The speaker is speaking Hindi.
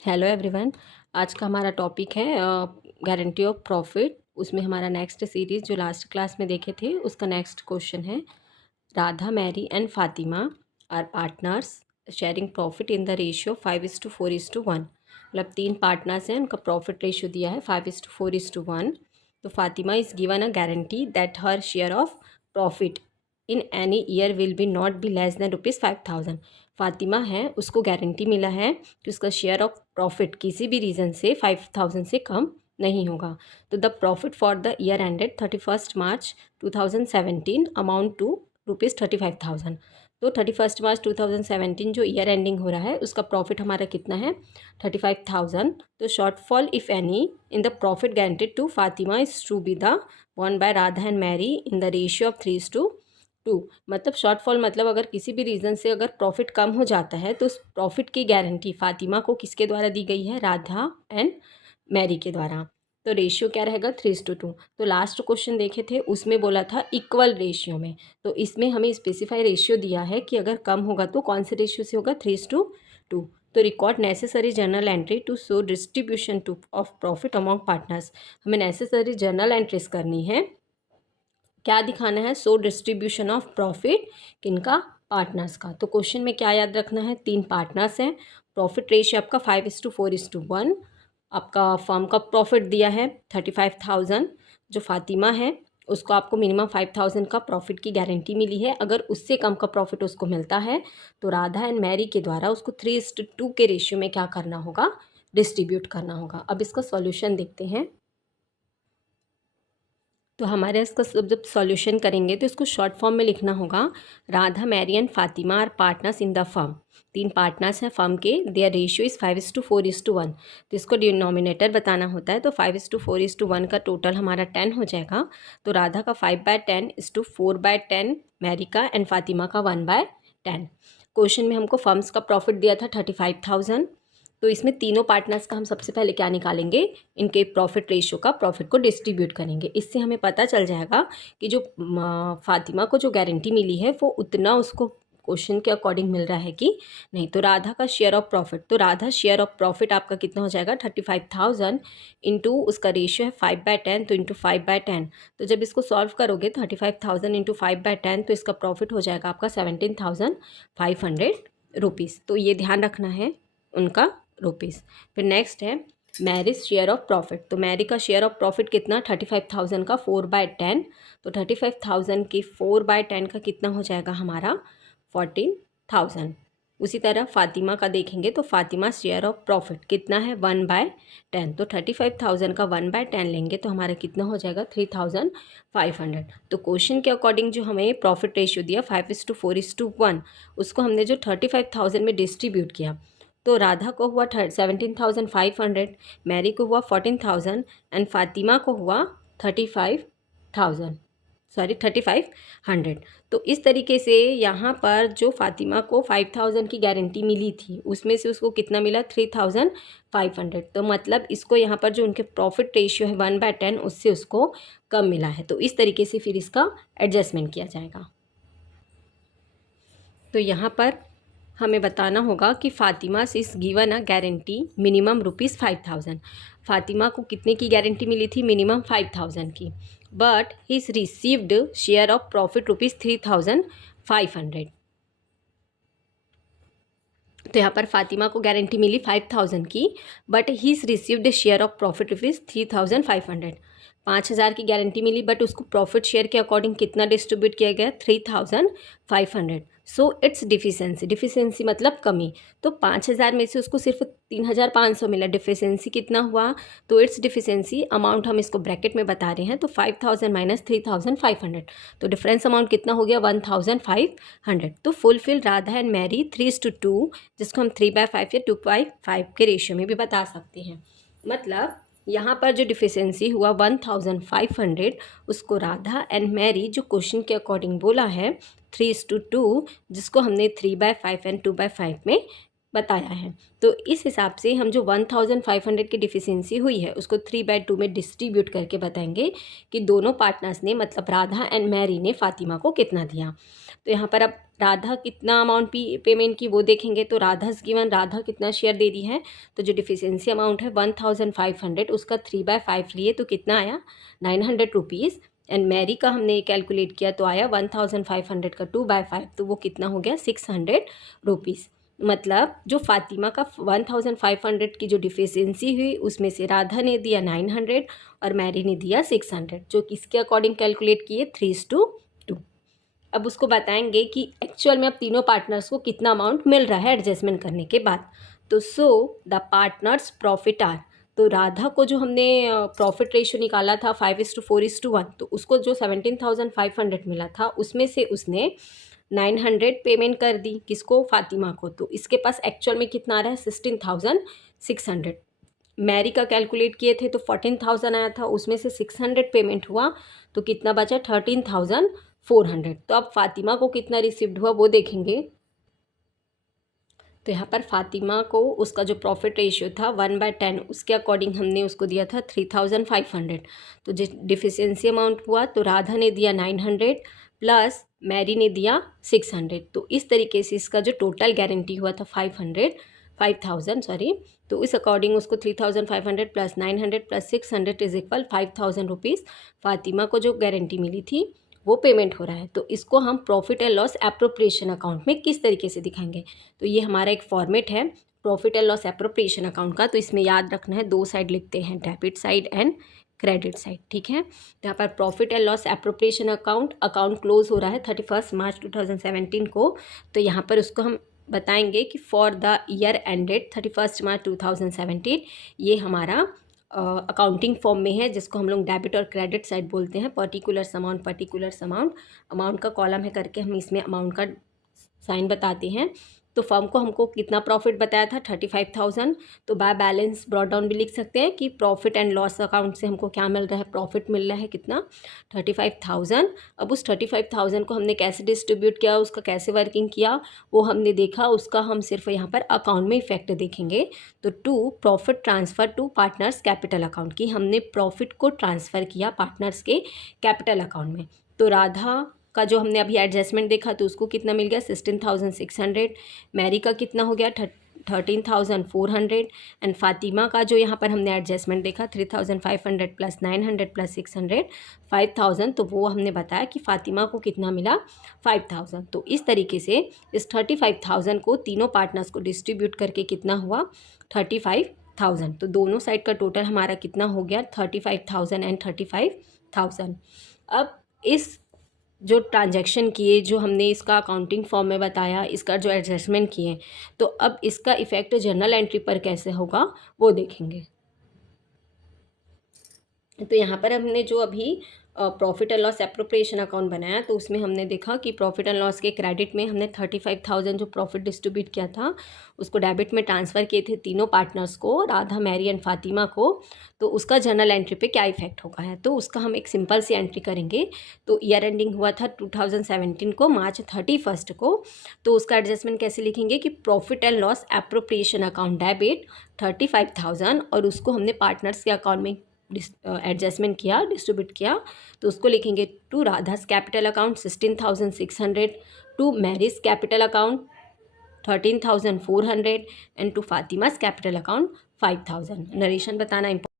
Hello everyone. आज का हमारा टॉपिक है गारंटी ऑफ प्रॉफिट। उसमें हमारा नेक्स्ट सीरीज़ जो लास्ट क्लास में देखे थे उसका नेक्स्ट क्वेश्चन है। Radha, Mary and Fatima are partners sharing profit in the ratio 5:4:1। मतलब 3 पार्टनर्स हैं, उनका प्रॉफिट रेशियो दिया है 5:4:1। तो Fatima is given a guarantee that her share of profit in any year will be not be less than ₹5,000। Fatima है, उसको गारंटी मिला है कि उसका शेयर ऑफ प्रॉफिट किसी भी रीज़न से 5,000 से कम नहीं होगा। तो the profit for the year ended 31 March 2017 amount to ₹35,000। तो 31 मार्च 2017 जो ईयर एंडिंग हो रहा है उसका प्रॉफिट हमारा कितना है 35,000। तो shortfall if any in the profit guaranteed to Fatima is to be the one by Radha and Mary in the ratio of 3:2। मतलब शॉर्टफॉल मतलब अगर किसी भी रीज़न से अगर प्रॉफिट कम हो जाता है तो उस प्रॉफिट की गारंटी फातिमा को किसके द्वारा दी गई है, राधा एंड मैरी के द्वारा। तो रेशियो क्या रहेगा 3:2। तो लास्ट क्वेश्चन देखे थे उसमें बोला था इक्वल रेशियो में, तो इसमें हमें स्पेसिफाई रेशियो दिया है कि अगर कम होगा तो कौन से रेशियो से होगा 3:2। तो record necessary journal entry to show distribution to of profit among partners. हमें नेसेसरी जर्नल एंट्रीज करनी है, क्या दिखाना है, सो डिस्ट्रीब्यूशन ऑफ प्रॉफिट किनका, पार्टनर्स का। तो क्वेश्चन में क्या याद रखना है, 3 पार्टनर्स हैं, प्रॉफिट रेशियो आपका 5:4:1। आपका फर्म का प्रॉफिट दिया है 35,000। जो फातिमा है उसको आपको मिनिमम 5,000 का प्रॉफिट की गारंटी मिली है। अगर उससे कम का प्रॉफिट उसको मिलता है तो राधा एंड मैरी के द्वारा उसको 3:2 के रेशियो में क्या करना होगा, डिस्ट्रीब्यूट करना होगा। अब इसका सॉल्यूशन देखते हैं। तो हमारे इसका जब सॉल्यूशन करेंगे तो इसको शॉर्ट फॉर्म में लिखना होगा। Radha, Mary and Fatima are partners in the firm. 3 partners हैं फर्म के, देयर रेशियो इज़ 5:4:1। तो इसको डिनोमिनेटर बताना होता है, तो 5:4:1 का टोटल हमारा 10 हो जाएगा। तो राधा का 5/10 इज़ टू 4/10, मैरी का एंड फातिमा का 1/10। क्वेश्चन में हमको फर्म्स का प्रॉफिट दिया था 35,000। तो इसमें तीनों पार्टनर्स का हम सबसे पहले क्या निकालेंगे, इनके प्रॉफिट रेशियो का प्रॉफिट को डिस्ट्रीब्यूट करेंगे। इससे हमें पता चल जाएगा कि जो फातिमा को जो गारंटी मिली है वो उतना उसको क्वेश्चन के अकॉर्डिंग मिल रहा है कि नहीं। तो राधा का शेयर ऑफ प्रॉफिट, तो राधा शेयर ऑफ प्रॉफिट आपका कितना हो जाएगा 35,000 इंटू उसका रेशियो है 5/10, तो इंटू 5/10। तो जब इसको सॉल्व करोगे 35,000 इंटू 5/10 तो इसका प्रॉफिट हो जाएगा आपका 17,500 रुपीज़। तो ये ध्यान रखना है उनका रुपीज़। फिर नेक्स्ट है मैरिज शेयर ऑफ प्रॉफिट। तो मैरी का शेयर ऑफ प्रॉफिट कितना 35,000 का 4/10। तो 35,000 की 4/10 का कितना हो जाएगा हमारा 14,000। उसी तरह फातिमा का देखेंगे तो फातिमा शेयर ऑफ प्रॉफिट कितना है 1/10। तो 35,000 का 1/10 लेंगे तो हमारा कितना हो जाएगा 3,500। तो क्वेश्चन के अकॉर्डिंग जो हमें प्रॉफिट रेशियो दिया 5:4:1 उसको हमने जो 35,000 में डिस्ट्रीब्यूट किया तो राधा को हुआ 17,500, मैरी को हुआ 14,000 एंड फातिमा को हुआ 3,500। तो इस तरीके से यहाँ पर जो फातिमा को 5,000 की गारंटी मिली थी उसमें से उसको कितना मिला 3,500। तो मतलब इसको यहाँ पर जो उनके प्रॉफिट रेशियो है 1/10 उससे उसको कम मिला है। तो इस तरीके से फिर इसका एडजस्टमेंट किया जाएगा। तो यहाँ पर हमें बताना होगा कि Fatima is given a guarantee minimum ₹5,000। Fatima को कितने की गारंटी मिली थी, मिनिमम 5,000 की, but he received share of profit ₹3,500। तो यहाँ पर फातिमा को गारंटी मिली 5,000 की, but he received share of profit ₹3,500। 5,000 की गारंटी मिली बट उसको प्रॉफिट शेयर के अकॉर्डिंग कितना डिस्ट्रीब्यूट किया गया 3,500। सो इट्स डिफिशेंसी मतलब कमी। तो 5,000 में से उसको सिर्फ 3,500 मिला, डिफिशेंसी कितना हुआ, तो इट्स डिफिशेंसी अमाउंट हम इसको ब्रैकेट में बता रहे हैं। तो 5,000 माइनस 3,500 तो डिफरेंस अमाउंट कितना हो गया 1,500। तो फुलफिल राधा एंड मैरी 3:2, जिसको हम 3/5 या 2/5 के रेशियो में भी बता सकते हैं। मतलब यहाँ पर जो डिफिशेंसी हुआ 1,500 उसको राधा एंड मैरी जो क्वेश्चन के अकॉर्डिंग बोला है 3:2, जिसको हमने 3/5 एंड 2/5 में बताया है। तो इस हिसाब से हम जो 1500 की डिफिशियंसी हुई है उसको 3/2 में डिस्ट्रीब्यूट करके बताएंगे कि दोनों पार्टनर्स ने, मतलब राधा एंड मैरी ने, फातिमा को कितना दिया। तो यहाँ पर अब राधा कितना अमाउंट पेमेंट की वो देखेंगे। तो राधा कितना शेयर दे दी है, तो जो डिफिशियंसी अमाउंट है 1500, उसका 3/5 लिए तो कितना आया, 900 रुपीज़। एंड मैरी का हमने कैलकुलेट किया तो आया 1500 का 2/5, तो वो कितना हो गया, 600 रुपीज़। मतलब जो फातिमा का 1500 की जो डिफिशियंसी हुई उसमें से राधा ने दिया 900 और मैरी ने दिया 600, जो किसके अकॉर्डिंग कैलकुलेट किए, 3:2। अब उसको बताएंगे कि एक्चुअल में अब तीनों पार्टनर्स को कितना अमाउंट मिल रहा है एडजस्टमेंट करने के बाद। तो द पार्टनर्स प्रॉफिट आर, तो राधा को जो हमने प्रॉफिट रेशियो निकाला था 5:4:1, तो उसको जो 17,500 मिला था उसमें से उसने 900 पेमेंट कर दी, किसको, फातिमा को। तो इसके पास एक्चुअल में कितना आ रहा है, 16,600। मैरी का कैलकुलेट किए थे तो 14,000 आया था, उसमें से 600 पेमेंट हुआ तो कितना बचा, 13,400। तो अब फातिमा को कितना रिसीव्ड हुआ वो देखेंगे। तो यहाँ पर फातिमा को उसका जो प्रॉफिट रेशियो था 1/10, उसके अकॉर्डिंग हमने उसको दिया था 3,500। तो जिस डिफिशियंसी अमाउंट हुआ तो राधा ने दिया 900 प्लस मैरी ने दिया 600। तो इस तरीके से इसका जो टोटल गारंटी हुआ था 5,000 सॉरी। तो इस अकॉर्डिंग उसको 3,500 plus 900 plus 600 is equal 5,000 rupees Fatima को जो गारंटी मिली थी वो पेमेंट हो रहा है। तो इसको हम profit and loss appropriation account में किस तरीके से दिखाएंगे। तो ये हमारा एक फॉर्मेट है profit and loss appropriation account का। तो इसमें याद रखना है, दो साइड लिखते हैं, debit side and credit side, ठीक है। तो यहाँ पर profit and loss appropriation account close हो रहा है 31 मार्च 2017 को। तो यहाँ पर उसको हम बताएंगे कि for the year ended 31 March 2017, ये हमारा अकाउंटिंग फॉर्म में है, जिसको हम लोग डेबिट और क्रेडिट साइड बोलते हैं। पर्टिकुलर अमाउंट अमाउंट का कॉलम है करके हम इसमें अमाउंट का साइन बताते हैं। तो फर्म को हमको कितना प्रॉफिट बताया था, 35,000। तो बाय बैलेंस ब्रॉट डाउन भी लिख सकते हैं कि प्रॉफिट एंड लॉस अकाउंट से हमको क्या मिल रहा है, प्रॉफिट मिल रहा है कितना, 35,000। अब उस 35,000 को हमने कैसे डिस्ट्रीब्यूट किया, उसका कैसे वर्किंग किया वो हमने देखा। उसका हम सिर्फ यहाँ पर अकाउंट में इफेक्ट देखेंगे। तो profit transfer to partners capital account, की हमने प्रॉफिट को ट्रांसफ़र किया पार्टनर्स के कैपिटल अकाउंट में। तो राधा का जो हमने अभी एडजस्टमेंट देखा तो उसको कितना मिल गया, 16,600। मैरी का कितना हो गया, 13,400। एंड फातिमा का जो यहाँ पर हमने एडजस्टमेंट देखा 3,500 प्लस 900 प्लस 600, 5,000। तो वो हमने बताया कि फातिमा को कितना मिला, 5,000। तो इस तरीके से इस 35,000 को तीनों पार्टनर्स को डिस्ट्रीब्यूट करके कितना हुआ, 35,000। तो दोनों साइड का टोटल हमारा कितना हो गया, 35,000 एंड 35,000। अब इस जो ट्रांजैक्शन किए, जो हमने इसका अकाउंटिंग फॉर्म में बताया, इसका जो एडजस्टमेंट किए, तो अब इसका इफ़ेक्ट जर्नल एंट्री पर कैसे होगा वो देखेंगे। तो यहाँ पर हमने जो अभी profit and loss appropriation account बनाया तो उसमें हमने देखा कि प्रॉफिट एंड लॉस के क्रेडिट में हमने 35,000 जो प्रॉफिट डिस्ट्रीब्यूट किया था उसको डेबिट में ट्रांसफ़र किए थे तीनों पार्टनर्स को, राधा, मैरी एंड फातिमा को। तो उसका जर्नल एंट्री पे क्या इफेक्ट होगा है, तो उसका हम एक सिंपल सी एंट्री करेंगे। तो ईयर एंडिंग हुआ था 2017 को, मार्च 31 को। तो उसका एडजस्टमेंट कैसे लिखेंगे कि profit and loss appropriation account debit 35,000, और उसको हमने पार्टनर्स के अकाउंट में एडजस्टमेंट किया, डिस्ट्रीब्यूट किया। तो उसको लिखेंगे to Radha's capital account 16,600, to Mary's capital account 13,400 and to Fatima's capital account 5,000। Narration बताना